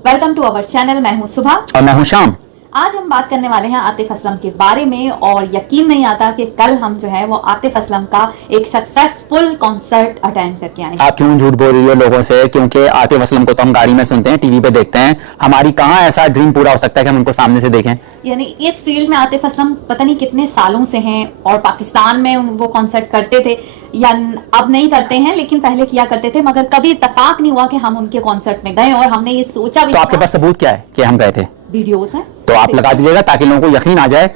Welcome to our channel. मैं हूं सुबह और मैं हूं शाम। आज हम बात करने वाले हैं आतिफ असलम के बारे में और यकीन नहीं आता कि कल हम जो है वो आतिफ असलम का एक सक्सेसफुल कॉन्सर्ट अटेंड करके आए। आप क्यों झूठ बोल रही हो लोगों से? क्योंकि आतिफ असलम को तो हम गाड़ी में सुनते हैं, टीवी पे देखते हैं। हमारी कहाँ ऐसा ड्रीम पूरा हो सकता है कि हम उनको सामने से देखें? यानी इस फील्ड में आतिफ असलम पता नहीं कितने सालों से हैं और पाकिस्तान में वो कॉन्सर्ट करते थे या अब नहीं करते हैं, लेकिन पहले किया करते थे। मगर कभी इत्तेफाक नहीं हुआ कि हम उनके कॉन्सर्ट में गए और हमने ये सोचा भी। तो आपके पास सबूत क्या है कि हम गए थे? वीडियोस हैं, तो आप लगा दीजिएगा ताकि लोगों को यकीन आ जाए।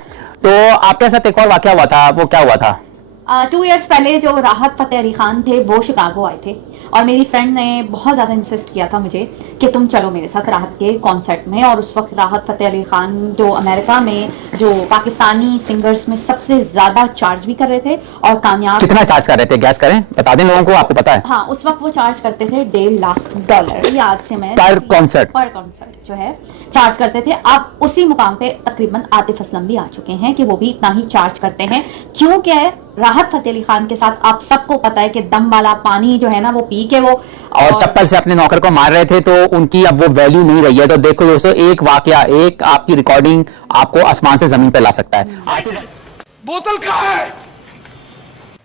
तो आपके साथ एक और वाकया हुआ था, वो क्या हुआ था? 2 इयर्स पहले जो राहत फतेह अली खान थे वो शिकागो आए थे और मेरी फ्रेंड ने बहुत ज़्यादा इंसिस्ट किया था मुझे कि तुम चलो मेरे साथ राहत के कॉन्सर्ट में। और उस वक्त राहत फतेह अली खान जो अमेरिका में जो पाकिस्तानी सिंगर्स में सबसे ज़्यादा चार्ज भी कर रहे थे और कामयाब। कितना चार्ज कर रहे थे? गैस करें, बता दें लोगों को, आपको पता है? हाँ, उस वक्त वो चार्ज करते थे $1.5 लाख। ये आज से मैं पर कॉन्सर्ट जो है चार्ज करते थे। अब उसी मुकाम पे तकरीबन आतिफ असलम भी आ चुके हैं कि वो भी इतना ही चार्ज करते हैं, क्योंकि राहत फतेह अली खान के साथ आप सबको पता है कि दम वाला पानी जो है ना वो पी के वो और चप्पल से अपने नौकर को मार रहे थे, तो उनकी अब वो वैल्यू नहीं रही है। तो देखो दोस्तों, एक वाकया, एक आपकी रिकॉर्डिंग आपको आसमान से जमीन पे ला सकता है। बोतल कहाँ है?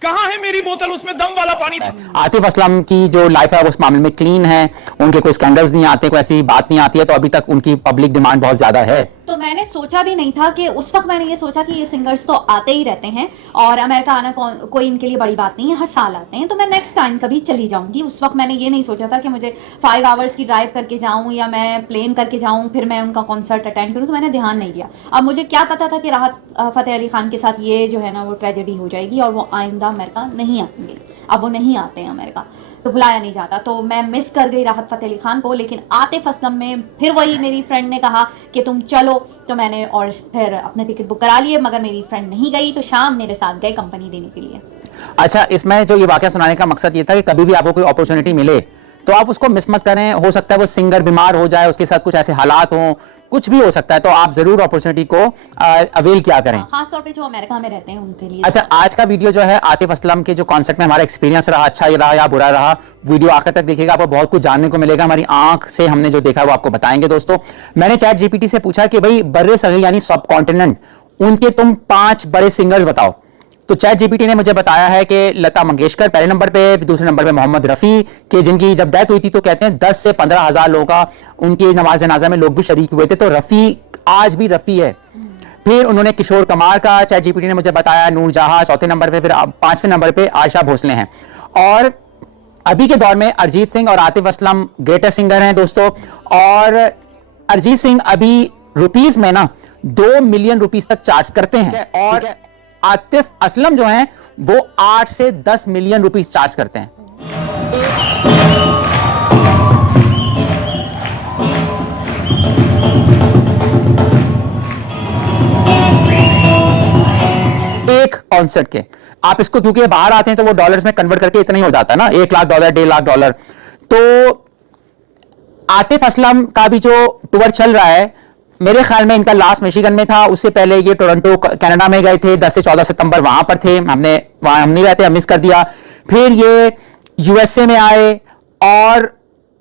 कहाँ है मेरी बोतल? उसमें दम वाला पानी था। आतिफ असलम की जो लाइफ है उस मामले में क्लीन है, उनके कोई स्कैंडल्स नहीं आते, कोई ऐसी बात नहीं आती है। तो अभी तक उनकी पब्लिक डिमांड बहुत ज्यादा है। तो मैंने सोचा भी नहीं था कि उस वक्त मैंने ये सोचा कि ये सिंगर्स तो आते ही रहते हैं और अमेरिका आना कोई इनके लिए बड़ी बात नहीं है, हर साल आते हैं, तो मैं नेक्स्ट टाइम कभी चली जाऊंगी। उस वक्त मैंने ये नहीं सोचा था कि मुझे 5 आवर्स की ड्राइव करके जाऊं या मैं प्लेन करके जाऊं फिर मैं उनका कॉन्सर्ट अटेंड करूं, तो मैंने ध्यान नहीं दिया। अब मुझे क्या पता था कि राहत फतेह अली खान के साथ ये जो है ना वो ट्रेजेडी हो जाएगी और वो आइंदा अमेरिका नहीं आएंगे। अब वो नहीं आते हैं अमेरिका, तो बुलाया नहीं जाता। तो मैं मिस कर गई राहत फतेह अली खान को। लेकिन आतिफ असलम में फिर वही मेरी फ्रेंड ने कहा कि तुम चलो, तो मैंने और फिर अपने टिकट बुक करा लिए। मगर मेरी फ्रेंड नहीं गई, तो शाम मेरे साथ गए कंपनी देने के लिए। अच्छा, इसमें जो ये वाकया सुनाने का मकसद ये था कि कभी भी आपको कोई अपॉर्चुनिटी मिले तो आप उसको मिस मत करें। हो सकता है वो सिंगर बीमार हो जाए, उसके साथ कुछ ऐसे हालात हों, कुछ भी हो सकता है, तो आप जरूर अपॉर्चुनिटी को अवेल किया करें, खासतौर पे जो अमेरिका में रहते हैं उनके लिए। अच्छा, आज का वीडियो जो है आतिफ असलम के जो कॉन्सर्ट में हमारा एक्सपीरियंस रहा, अच्छा रहा या बुरा रहा, वीडियो आखिर तक देखिएगा, आपको बहुत कुछ जानने को मिलेगा। हमारी आंख से हमने जो देखा वो आपको बताएंगे। दोस्तों, मैंने चैट जीपीटी से पूछा कि भाई बर्रे सगीर यानी सब कॉन्टिनेंट, उनके तुम 5 बड़े सिंगर्स बताओ। तो चैट जीपीटी ने मुझे बताया है कि लता मंगेशकर पहले नंबर पे, दूसरे नंबर पे मोहम्मद रफ़ी के, जिनकी जब डेथ हुई थी तो कहते हैं 10 से 15 हजार लोगों का उनकी नमाज जनाजा में लोग भी शरीक हुए थे। तो रफ़ी आज भी रफ़ी है। फिर उन्होंने किशोर कुमार का चैट जीपीटी ने मुझे बताया, नूर जहां चौथे नंबर पे, फिर 5वें नंबर पे आयशा भोसले हैं। और अभी के दौर में अरिजीत सिंह और आतिफ असलम ग्रेटेस्ट सिंगर हैं दोस्तों। और अरिजीत सिंह अभी रुपीस में ना 2 मिलियन रुपीस तक चार्ज करते हैं और आतिफ असलम जो हैं वो 8 से 10 मिलियन रुपीस चार्ज करते हैं। एक कॉन्सर्ट के आप इसको, क्योंकि बाहर आते हैं तो वो डॉलर्स में कन्वर्ट करके इतना ही हो जाता है ना, $1 लाख, $1.5 लाख। तो आतिफ असलम का भी जो टूर चल रहा है, मेरे ख्याल में इनका लास्ट मिशिगन में था, उससे पहले ये टोरंटो कनाडा में गए थे, 10 से 14 सितंबर वहां पर थे। हम नहीं रहते, हम मिस कर दिया। फिर ये यूएसए में आए और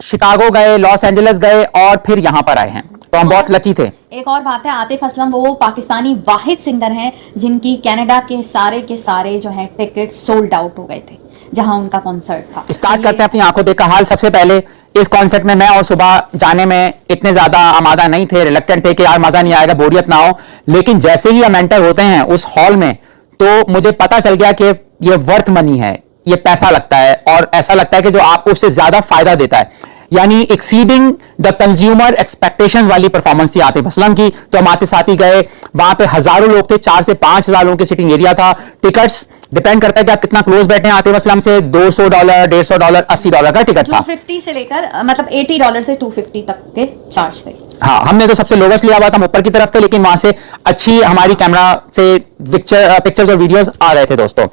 शिकागो गए, लॉस एंजलिस गए और फिर यहां पर आए हैं। तो हम बहुत लकी थे। एक और बात है, आतिफ असलम वो पाकिस्तानी वाहिद सिंगर हैं जिनकी कनाडा के सारे जो है टिकट सोल्ड आउट हो गए थे जहां उनका कॉन्सर्ट था। स्टार्ट करते हैं अपनी आंखों देखा हाल। सबसे पहले इस कॉन्सर्ट में मैं और सुबह जाने में इतने ज्यादा आमादा नहीं थे, रिलेक्टेंट थे कि यार मजा नहीं आएगा, बोरियत ना हो। लेकिन जैसे ही हम एंटर होते हैं उस हॉल में तो मुझे पता चल गया कि ये वर्थ मनी है, ये पैसा लगता है और ऐसा लगता है कि जो आपको उससे ज्यादा फायदा देता है। यानी एक्सीडिंग द कंज्यूमर एक्सपेक्टेशंस वाली परफॉर्मेंस थी आतिफ असलम की। तो हम आते साथ ही गए, वहां पे हजारों लोग थे, 4 से 5 हजार लोगों के सिटिंग एरिया था। टिकट्स डिपेंड करता है कि आप कितना क्लोज बैठे हैं आतिफ असलम से। $200, $150, $80 का टिकट था। 250 से लेकर मतलब $80 से 250 तक के चार्ज थे। हाँ, हमने तो सबसे लोवेस्ट लिया हुआ था, हम ऊपर की तरफ थे, लेकिन वहां से अच्छी हमारी कैमरा से पिक्चर्स और वीडियोस आ रहे थे। दोस्तों,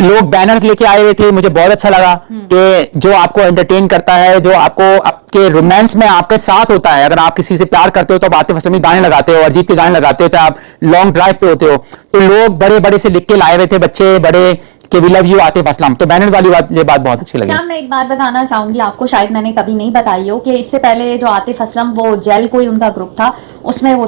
लोग बैनर्स लेके आए हुए थे, मुझे बहुत अच्छा लगा कि जो आपको एंटरटेन करता है, जो आपको आपके रोमांस में आपके साथ होता है। अगर आप किसी से प्यार करते हो तो आप आतिफ असलम के गाने लगाते हो, अरिजीत के गाने लगाते हो, तो आप लॉन्ग ड्राइव पे होते हो, तो लोग बड़े बड़े से लिख के लाए हुए थे, बच्चे बड़े, कि we love you Atif Aslam. तो बैनर्स वाली बात, ये बात बहुत अच्छी लगी। श्याम, मैं एक बात बताना चाहूंगी आपको, शायद मैंने कभी नहीं बताई हो, कि इससे पहले जो आतिफ असलम, वो जेल कोई उनका ग्रुप था, उसमें वो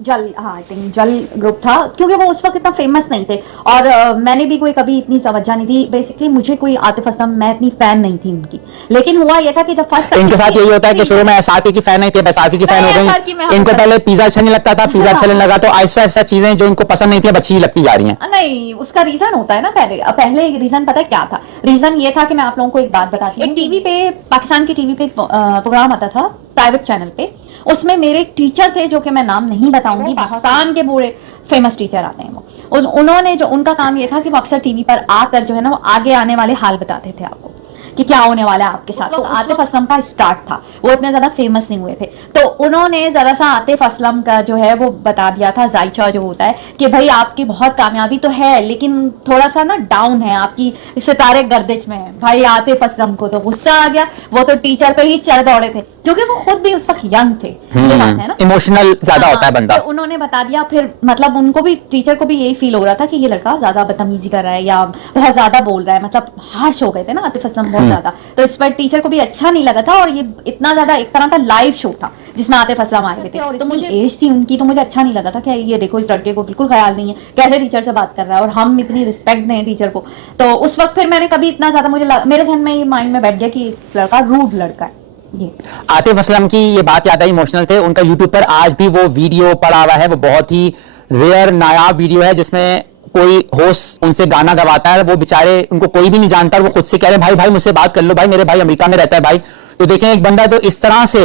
जल हाँ आई थिंक जल ग्रुप था, क्योंकि वो उस वक्त इतना फेमस नहीं थे और मैंने भी कोई कभी इतनी तवज्जो नहीं दी। बेसिकली मुझे कोई आतिफ असलम, मैं इतनी फैन नहीं थी उनकी, लेकिन हुआ ये था कि जब फर्स्ट इनके साथ यही होता है कि शुरू में एसआरपी की फैन नहीं थी, एसआरपी की फैन हो गई। इनको पहले पिज्जा अच्छा नहीं लगता था, पिज्जा अच्छा नहीं लगा, तो ऐसा ऐसा चीजें जो इनको पसंद नहीं थी अब अच्छी लगती जा रही हैं। नहीं, उसका रीजन होता है ना, पहले रीजन पता है क्या था? रीजन ये था कि मैं आप लोगों को एक बात बताती हूँ। एक टीवी पे, पाकिस्तान की टीवी पे एक प्रोग्राम आता था प्राइवेट चैनल पे, उसमें मेरे एक टीचर थे जो कि मैं नाम नहीं बताऊंगी, पाकिस्तान के बड़े फेमस टीचर आते हैं वो। उन्होंने जो, उनका काम ये था कि वो अक्सर टीवी पर आकर जो है ना, वो आगे आने वाले हाल बताते थे आपको कि क्या होने वाला है आपके साथ। तो आतिफ असलम का स्टार्ट था, वो इतने ज्यादा फेमस नहीं हुए थे, तो उन्होंने जरा सा आतिफ असलम का जो है वो बता दिया था, जायचा जो होता है, कि भाई आपकी बहुत कामयाबी तो है लेकिन थोड़ा सा ना डाउन है, आपकी सितारे गर्दिश में है। भाई आतिफ असलम को तो गुस्सा आ गया, वो तो टीचर पे ही चढ़ दौड़े थे, क्योंकि वो खुद भी उस वक्त यंग थे, ये बात है ना, इमोशनल ज्यादा होता है बंदा। तो उन्होंने बता दिया, फिर मतलब उनको भी, टीचर को भी यही फील हो रहा था कि ये लड़का ज्यादा बदतमीजी कर रहा है या बहुत ज्यादा बोल रहा है, मतलब हार्श हो गए थे ना आतिफ असलम बहुत ज्यादा, तो इस पर टीचर को भी अच्छा नहीं लगा था। और ये इतना ज्यादा एक तरह का लाइव शो था जिसमें आतिफ असलम आए हुए थे, और तो मुझे एज थी उनकी, तो मुझे अच्छा नहीं लगा था कि ये देखो इस लड़के को बिल्कुल ख्याल नहीं है, कैसे टीचर से बात कर रहा है, और हम इतनी रिस्पेक्ट दें टीचर को। तो उस वक्त फिर मैंने कभी इतना ज्यादा, मेरे जहन में ये माइंड में बैठ गया कि लड़का रूड लड़का है। आतिफ असलम की ये बात याद आई, इमोशनल थे। उनका यूट्यूब पर आज भी वो वीडियो पड़ा हुआ है, वो बहुत ही रेयर नायाब वीडियो है जिसमें कोई होस्ट उनसे गाना गवाता है, वो बेचारे, उनको कोई भी नहीं जानता, वो खुद से कह रहे हैं भाई भाई मुझसे बात कर लो, भाई मेरे भाई अमेरिका में रहता है भाई। तो देखें एक बंदा जो इस तरह से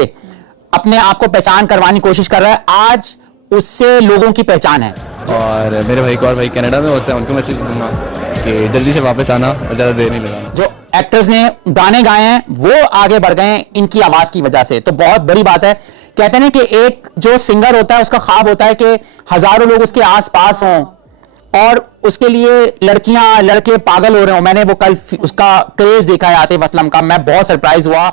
अपने आप को पहचान करवाने की कोशिश कर रहा है, आज उससे लोगों की पहचान है। और मेरे भाई को और भाई कनाडा में होते हैं, उनको मैसेज दूंगा कि जल्दी से वापस आना और ज़्यादा देर नहीं लगाना। जो एक्टर्स ने गाने गाए हैं वो आगे बढ़ गए हैं इनकी आवाज की वजह से, तो बहुत बड़ी बात है। कहते हैं कि एक जो सिंगर होता है उसका ख्वाब होता है कि हजारों लोग उसके आसपास हों और उसके लिए लड़कियां लड़के पागल हो रहे हो। मैंने वो कल उसका क्रेज देखा है आतिफ असलम का, मैं बहुत सरप्राइज हुआ।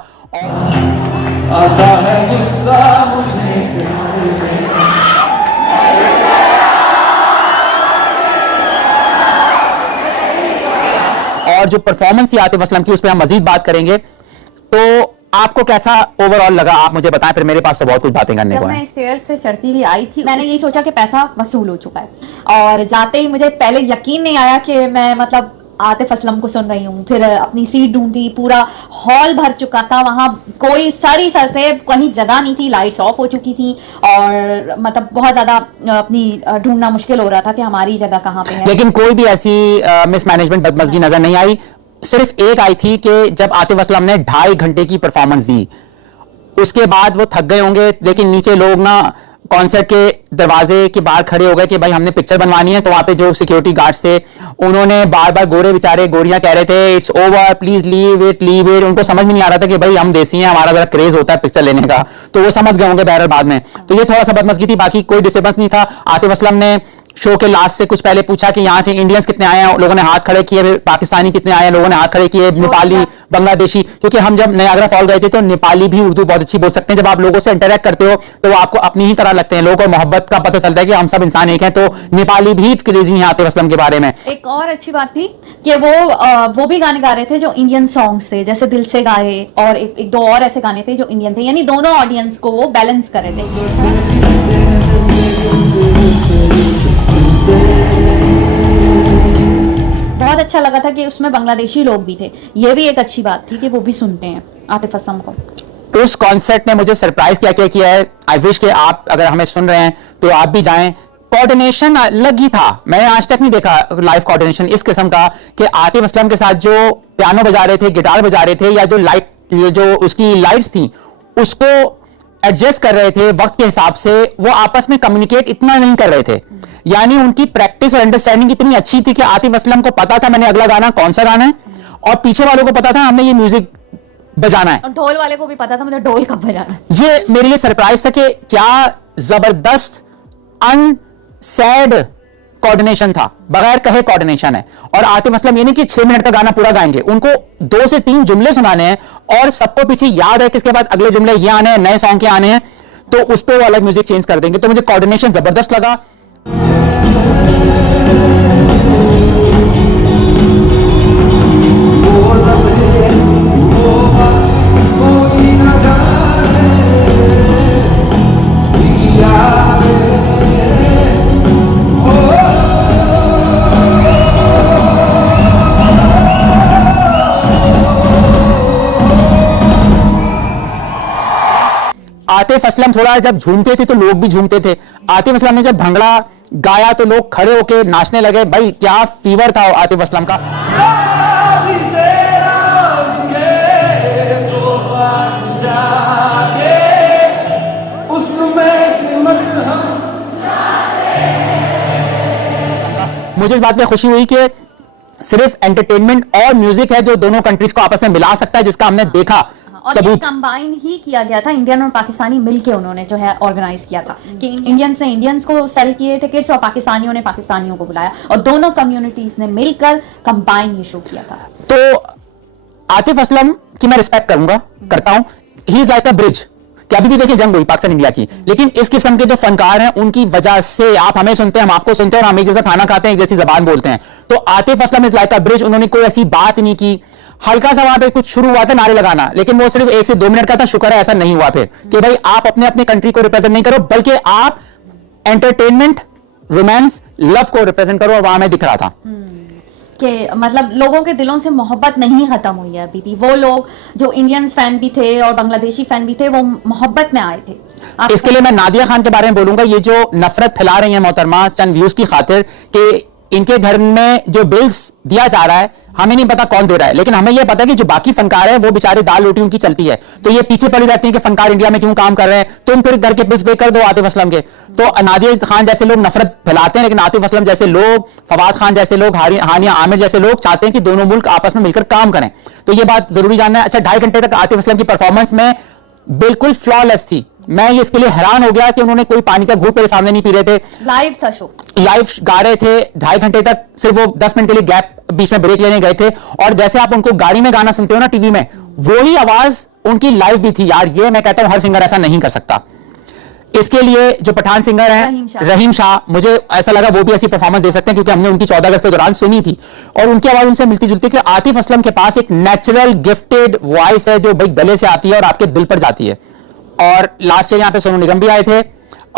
आता है गुस्सा मुझे और जो परफॉर्मेंस थी आतिफ असलम की, उस पर हम मजीद बात करेंगे। तो आपको कैसा ओवरऑल लगा, आप मुझे बताएं, फिर मेरे पास तो बहुत कुछ बातें करने को है। जब मैं स्टेयर्स से चढ़ती हुई आई थी, मैंने यही सोचा कि पैसा वसूल हो चुका है, और जाते ही मुझे पहले यकीन नहीं आया कि मैं मतलब आतिफ असलम को सुन रही हूँ। फिर अपनी सीट ढूंढी, पूरा हॉल भर चुका था, वहां कोई सारी सड़कें, कहीं जगह नहीं थी, लाइट्स ऑफ हो चुकी थी, और मतलब बहुत ज्यादा अपनी ढूंढना मुश्किल हो रहा था कि हमारी जगह कहाँ पे है। लेकिन कोई भी ऐसी मिसमैनेजमेंट, बदमजगी नजर नहीं आई। सिर्फ एक आई थी कि जब आतिफ असलम ने 2.5 घंटे की परफॉर्मेंस दी, उसके बाद वो थक गए होंगे, लेकिन नीचे लोग ना कॉन्सर्ट के दरवाजे के बाहर खड़े हो गए कि भाई हमने पिक्चर बनवानी है। तो वहां पे जो सिक्योरिटी गार्ड्स थे उन्होंने बार बार, गोरे बेचारे गोरियां कह रहे थे it's over please leave it leave it. उनको समझ में नहीं आ रहा था कि भाई हम देसी हैं, हमारा जरा क्रेज होता है पिक्चर लेने का, तो वो समझ गए होंगे बहरहाल बाद में। तो ये थोड़ा सा बदमजगी थी, बाकी कोई डिस्टर्बेंस नहीं था। आतिफ असलम ने शो के लास्ट से कुछ पहले पूछा कि यहाँ से इंडियंस कितने आए हैं, लोगों ने हाथ खड़े किए, पाकिस्तानी कितने आए हैं, लोगों ने हाथ खड़े किए, नेपाली, बांग्लादेशी, क्योंकि हम जब नयागरा फॉल गए थे तो नेपाली भी उर्दू बहुत अच्छी बोल सकते हैं। जब आप लोगों से इंटरेक्ट करते हो तो वो आपको अपनी ही तरह लगते हैं लोग, और मोहब्बत का पता चलता है कि हम सब इंसान एक हैं। तो नेपाली भी क्रेजी हैं आतिफ असलम के बारे में। एक और अच्छी बात थी कि वो भी गाने गा रहे थे जो इंडियन सॉन्ग्स थे, जैसे दिल से गाए, और एक दो और ऐसे गाने थे जो इंडियन थे, यानी दोनों ऑडियंस को वो बैलेंस कर रहे थे। बहुत अच्छा लगा था कि उसमें बांग्लादेशी लोग भी थे, ये भी एक अच्छी बात थी कि वो भी सुनते हैं आतिफ असलम को। उस कॉन्सर्ट ने मुझे सरप्राइज क्या क्या किया है। आई विश कि आप अगर हमें सुन रहे हैं तो आप भी जाएं। कोऑर्डिनेशन अलग ही था, मैंने आज तक नहीं देखा लाइव कोऑर्डिनेशन इस किस्म का कि आतिफ असलम के साथ जो पियानो बजा रहे थे, गिटार बजा रहे थे, या जो उसकी लाइट्स थी उसको एडजस्ट कर रहे थे वक्त के हिसाब से, वो आपस में कम्युनिकेट इतना नहीं कर रहे थे। यानी उनकी प्रैक्टिस और अंडरस्टैंडिंग इतनी अच्छी थी कि आतिफ असलम को पता था मैंने अगला गाना कौन सा गाना है, और पीछे वालों को पता था हमने ये म्यूजिक बजाना है, और ढोल वाले को भी पता था मुझे ढोल कब बजाना है। ये मेरे लिए सरप्राइज था कि क्या जबरदस्त अनसैड कोऑर्डिनेशन था, बगैर कहे कोऑर्डिनेशन है। और आतिफ असलम ये नहीं कि 6 मिनट का गाना पूरा गाएंगे, उनको 2 से 3 जुमले सुनाने हैं और सबको पीछे याद है कि इसके बाद अगले जुमले ये आने हैं, नए सॉन्ग के आने हैं, तो उस पर वो अलग म्यूजिक चेंज कर देंगे। तो मुझे कोऑर्डिनेशन जबरदस्त लगा। आतिफ असलम थोड़ा जब झूमते थे तो लोग भी झूमते थे। आतिफ असलम ने जब भंगड़ा गाया तो लोग खड़े होके नाचने लगे। भाई क्या फीवर था आतिफ असलम का। मुझे इस बात में खुशी हुई कि सिर्फ एंटरटेनमेंट और म्यूजिक है जो दोनों कंट्रीज को आपस में मिला सकता है, जिसका हमने देखा और ये सबूत। कंबाइन ही किया गया था, इंडियन और पाकिस्तानी मिलके उन्होंने जो है ऑर्गेनाइज किया था कि इंडियंस ने इंडियंस को सेल किए टिकट्स और पाकिस्तानियों ने पाकिस्तानियों को बुलाया और दोनों कम्युनिटीज ने मिलकर कंबाइन ये शो किया था। तो आतिफ असलम की मैं रिस्पेक्ट करता हूं। He is like a bridge कि अभी भी देखिए जंग हुई पाकिस्तान इंडिया की, लेकिन इस किस्म के जो फनकार हैं उनकी वजह से आप हमें सुनते हैं, हम आपको सुनते हैं और हम एक जैसा खाना खाते हैं, एक जैसी जबान बोलते हैं। तो Atif Aslam is like a bridge. उन्होंने कोई ऐसी बात नहीं की, हल्का सा वहां पे कुछ शुरू हुआ था नारे लगाना, लेकिन वो सिर्फ 1 से 2 मिनट का था। शुक्र है ऐसा नहीं हुआ फिर कि भाई आप अपने कंट्री को रिप्रेजेंट नहीं करो, बल्कि आप एंटरटेनमेंट, रोमांस, लव को रिप्रेजेंट करो। और वहां में दिख रहा था कि मतलब लोगों के दिलों से मोहब्बत नहीं खत्म हुई है अभी भी। वो लोग जो इंडियंस फैन भी थे और बांग्लादेशी फैन भी थे वो मोहब्बत में आए थे। इसके लिए मैं नादिया खान के बारे में बोलूंगा। ये जो नफरत फैला रही है मोहतरमा चंद व्यूज की खातिर कि इनके घर में जो बिल्स दिया जा रहा है हमें नहीं पता कौन दे रहा है, लेकिन हमें यह पता है कि जो बाकी फनकार है वो बेचारे दाल रोटी उनकी चलती है। तो ये पीछे पड़ी रहती है कि फनकार इंडिया में क्यों काम कर रहे हैं, तुम फिर घर के बिल्स पे कर दो आतिफ असलम के। तो नादिया खान जैसे लोग नफरत फैलाते हैं, लेकिन आतिफ असलम जैसे लोग, फवाद खान जैसे लोग, हानिया आमिर जैसे लोग चाहते हैं कि दोनों मुल्क आपस में मिलकर काम करें। तो ये बात जरूरी जानना है। अच्छा, 2.5 घंटे तक आतिफ असलम की परफॉर्मेंस में बिल्कुल फ्लॉलेस थी। मैं इसके लिए हैरान हो गया कि उन्होंने कोई पानी का घूंट मेरे सामने नहीं पी रहे थे। लाइव था शो, लाइव गा रहे थे 2.5 घंटे तक। सिर्फ वो 10 मिनट के लिए गैप बीच में ब्रेक लेने गए थे। और जैसे आप उनको गाड़ी में गाना सुनते हो ना टीवी में, वही आवाज उनकी लाइव भी थी। यार ये मैं कहता हूं हर सिंगर ऐसा नहीं कर सकता। इसके लिए जो पठान सिंगर हैं रहीम शाह, मुझे ऐसा लगा वो भी ऐसी परफॉर्मेंस दे सकते हैं, क्योंकि हमने उनकी 14 अगस्त के दौरान सुनी थी और उनकी आवाज उनसे मिलती जुलती है। कि आतिफ असलम के पास एक नेचुरल गिफ्टेड वॉइस है जो भाई गले से आती है और आपके दिल पर जाती है। और लास्ट ईयर यहाँ पे सोनू निगम भी आए थे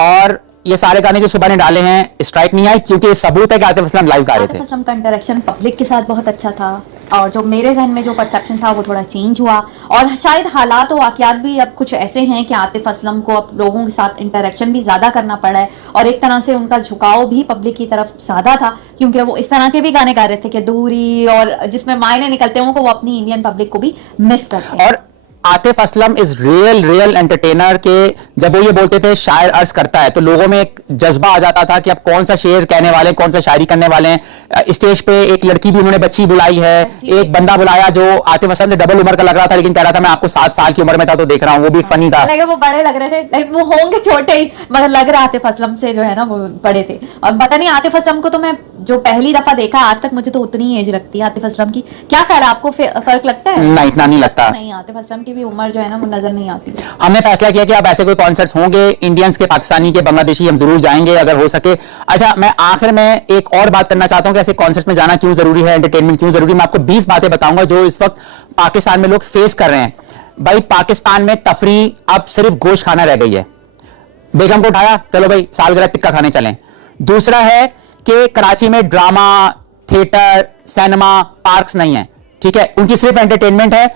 और ये सारे गाने जो सुबह ने डाले हैं स्ट्राइक नहीं आई, क्योंकि ये सबूत है कि आतिफ असलम लाइव गा रहे थे। आतिफ असलम का इंटरेक्शन पब्लिक के साथ बहुत अच्छा था और जो मेरे जहन में जो परसेप्शन था वो थोड़ा चेंज हुआ। और शायद हालात और वाकयात भी अब कुछ ऐसे हैं कि आतिफ असलम को अब लोगों के साथ इंटरेक्शन भी ज्यादा करना पड़ा है और एक तरह से उनका झुकाव भी पब्लिक की तरफ ज्यादा था, क्योंकि वो इस तरह के भी गाने गा रहे थे कि दूरी और जिसमें मायने निकलते हैं वो अपनी इंडियन पब्लिक को भी मिस करते हैं। और Atif Aslam is real entertainer के जब वो ये बोलते थे शायर अर्ज करता है तो लोगों में एक जज्बा आ जाता था कि अब कौन सा शेर कहने वाले हैं, कौन सा शायरी करने वाले हैं। स्टेज पे एक लड़की भी उन्होंने बच्ची बुलाई है, एक बंदा बुलाया जो आतिफ असलम से डबल उम्र का लग रहा था, लेकिन कह रहा था मैं आपको 7 साल की उम्र में था तो देख रहा हूँ। वो भी एक फनी था। वो बड़े लग रहे थे, वो होंगे छोटे ही मगर लग रहा आतिफ असलम से जो है ना वो बड़े थे। और पता नहीं आतिफ असलम को तो मैं जो पहली दफा देखा आज तक मुझे तो उतनी ही एज लगती है आतिफ असलम की। क्या ख्याल है, आपको फर्क लगता है? नहीं, इतना नहीं लगता। नहीं, आतिफ असलम की भी उम्र जो है ना नजर नहीं आती। हमने फैसला किया कि अब ऐसे कोई कॉन्सर्ट्स होंगे इंडियंस के, पाकिस्तानी के, बांग्लादेशी, हम जरूर जाएंगे अगर हो सके। अच्छा, मैं आखिर में एक और बात करना चाहता हूं कि ऐसे कॉन्सर्ट्स में जाना क्यों जरूरी है, एंटरटेनमेंट क्यों जरूरी है। मैं आपको 20 बातें बताऊंगा जो इस वक्त पाकिस्तान में लोग फेस कर रहे हैं। भाई पाकिस्तान में तफरी अब सिर्फ गोश्त खाना रह गई है। बेगम को उठाया, चलो भाई सालगिरह टिक्का खाने चलें। दूसरा है कि कराची में ड्रामा, थिएटर, सिनेमा, पार्क्स नहीं है, ठीक है। उनकी सिर्फ एंटरटेनमेंट है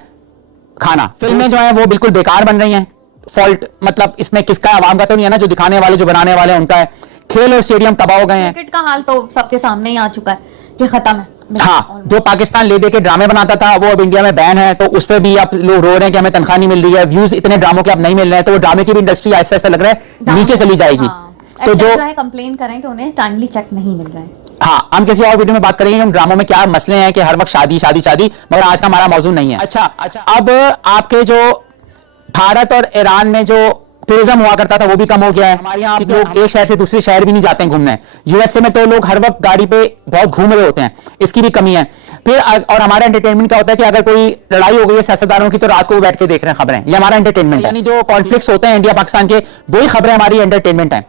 खाना। फिल्में जो हैं वो बिल्कुल बेकार बन रही हैं। फॉल्ट मतलब इसमें किसका है, आवाम का तो नहीं है ना, जो दिखाने वाले जो बनाने वाले हैं उनका है। खेल और स्टेडियम तबाह हो गए हैं। क्रिकेट का हाल तो सबके सामने ही आ चुका है कि खत्म है। हाँ, जो पाकिस्तान ले दे के ड्रामे बनाता था वो अब इंडिया में बैन है, तो उस पर भी अब लोग रो रहे हैं कि हमें तनख्वाह नहीं मिल रही है, व्यूज इतने ड्रामों के अब नहीं मिल रहे हैं, तो वो ड्रामे की भी इंडस्ट्री ऐसा ऐसा लग रहा है नीचे चली जाएगी। तो जो कंप्लेन करें कि उन्हें टाइमली चेक नहीं मिल रहा है। हाँ, हम किसी और वीडियो में बात करेंगे हम ड्रामों में क्या मसले हैं कि हर वक्त शादी शादी शादी, मगर आज का हमारा मौजूद नहीं है। अच्छा, अब आपके जो भारत और ईरान में जो टूरिज्म हुआ करता था वो भी कम हो गया है। हमारे यहाँ लोग एक शहर से दूसरे शहर भी नहीं जाते हैं घूमने। यूएसए में तो लोग हर वक्त गाड़ी पे बहुत घूम रहे होते हैं, इसकी भी कमी है। फिर और हमारा एंटरटेनमेंट क्या होता है कि अगर कोई लड़ाई हो गई है सियासतदानों की तो रात को वो बैठ के देख रहे हैं खबरें, ये हमारा एंटरटेनमेंट है। यानी जो कॉन्फ्लिक्ट्स होते हैं इंडिया पाकिस्तान के, वही खबरें हमारी एंटरटेनमेंट है।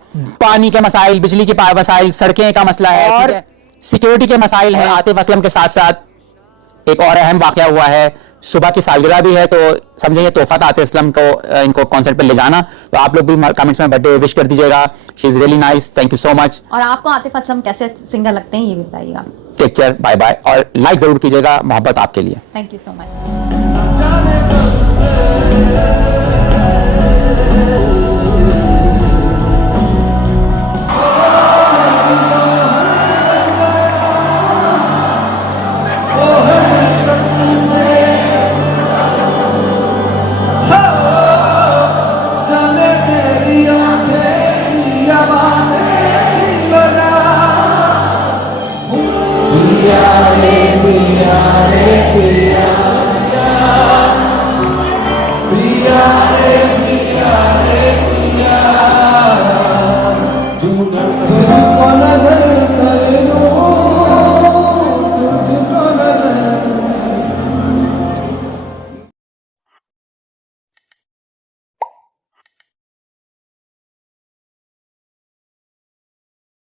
पानी के मसाइल, बिजली के मसाइल, सड़कें का मसला है और सिक्योरिटी के मसाइल हैं। आतिफ असलम के साथ साथ एक और अहम वाकया हुआ है, सुबह की सालगिरह भी है, तो समझे ये तोहफा था आतिफ असलम को इनको कॉन्सर्ट पे ले जाना। तो आप लोग भी कमेंट्स में बर्थडे विश कर दीजिएगा। She is really nice, thank you so much. और आपको आतिफ असलम कैसे सिंगर लगते हैं ये भी बताइएगा। टेक केयर, बाय बाय, और लाइक जरूर कीजिएगा, मोहब्बत आपके लिए। Thank you so much.